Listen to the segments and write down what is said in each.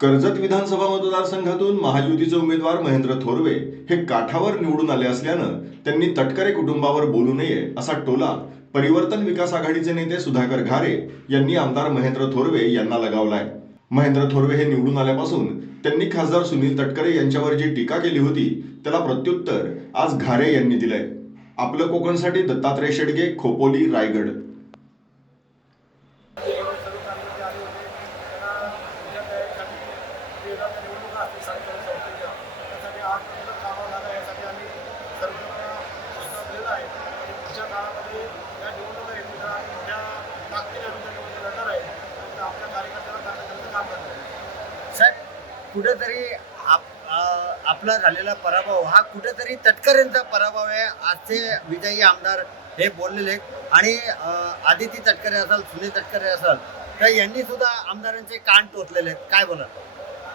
कर्जत विधानसभा मतदारसंघातून महायुतीचे उमेदवार महेंद्र थोरवे हे काठावर निवडून आले असल्यानं त्यांनी तटकरे कुटुंबावर बोलू नये असा टोला परिवर्तन विकास आघाडीचे नेते सुधाकर घारे यांनी आमदार महेंद्र थोरवे यांना लगावलाय. महेंद्र थोरवे हे निवडून आल्यापासून त्यांनी खासदार सुनील तटकरे यांच्यावर जी टीका केली होती त्याला प्रत्युत्तर आज घारे यांनी दिलंय. आपलं कोकणसाठी दत्तात्रय शेडगे खोपोली रायगड सर्व कार्यकर्ते आले होते त्यांना उद्या तयारीसाठी असतील सरकारी संस्थेच्या त्यासाठी लागा यासाठी आम्ही सर्वांना सूचना दिलेलं आहे आणि पुढच्या काळामध्ये या निवडणुका येतील तर आम्ही मोठ्या लढणार आहे आणि आपल्या कार्यकर्त्यांना कार्यकर्त्यांचं काम करणार आहे साहेब कुठेतरी आप आपला झालेला पराभव हा कुठेतरी तटकरेंचा पराभव आहे आजचे विजयी आमदार हे बोललेले आणि आदिती तटकरे असाल सुनील तटकरे असाल तर यांनी सुद्धा आमदारांचे कान टोचलेले आहेत. काय बोला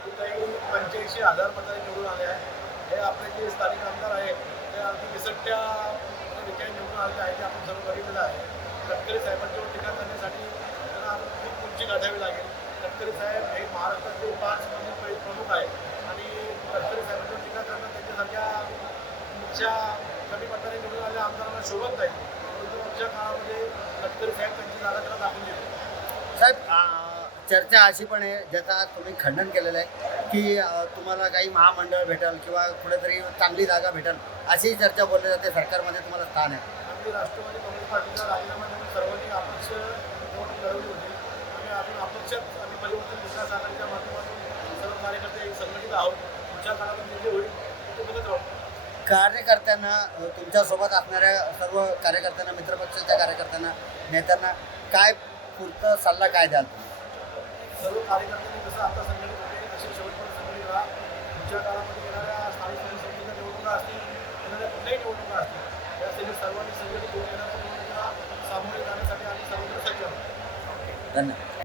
पंच्याऐंशी हजार मतांनी निवडून आले आहे. हे आपले जे स्थानिक आमदार आहेत ते अगदी विसट्ट्या ठिकाणी निवडून आलेले आहेत ते आपण सर्व बघितलेलं आहे. तटकरे साहेबांच्यावर टीका करण्यासाठी त्यांना खूप उंची गाठावी लागेल. तटकरे साहेब हे महाराष्ट्राचे पाच म्हणजे प्रमुख आहेत. आणि तटकरे साहेबांच्यावर टीका करणं त्यांच्यासारख्या उंच्या कमी मताने निवडून आलेल्या आमदारांना शोभत नाही. परंतु काळामध्ये तटकरे साहेब त्यांची जागा त्यांना दाखवून दिली साहेब चर्चा अशी पण आहे ज्याचा तुम्ही खंडन केलेलं आहे की तुम्हाला काही महामंडळ भेटेल किंवा कुठेतरी चांगली जागा भेटेल अशी चर्चा बोलली जाते. सरकारमध्ये तुम्हाला स्थान आहे. आम्ही राष्ट्रवादी काँग्रेस पार्टीचा राजीनामा देऊन सर्वांनी अपक्ष निवडणूक लढवली होती. आणि आपण अपक्षात आम्ही परिवर्तन विकास आघाडीच्या माध्यमातून सर्व कार्यकर्ते एक संघटित आहोत. पुढच्या काळामध्ये जे होईल ते बघत राहू. कार्यकर्त्यांना तुमच्यासोबत असणाऱ्या सर्व कार्यकर्त्यांना मित्रपक्षाच्या कार्यकर्त्यांना नेत्यांना काय पुरतं सल्ला काय द्याल सर्व कार्यकर्त्यांनी जसं आता संघटित होते तसे शेवटपर्यंत संघटित राहा पुढच्या काळामध्ये येणाऱ्या स्थानिक समितीच्या निवडणुका असतील येणाऱ्या कुठल्याही निवडणुका असतील त्यासाठी सर्वांनी संघटित होऊन येणाऱ्या म्हणजे निवडणुका सामोरे जाण्यासाठी आम्ही सर्वत्र सज्ज धन्यवाद.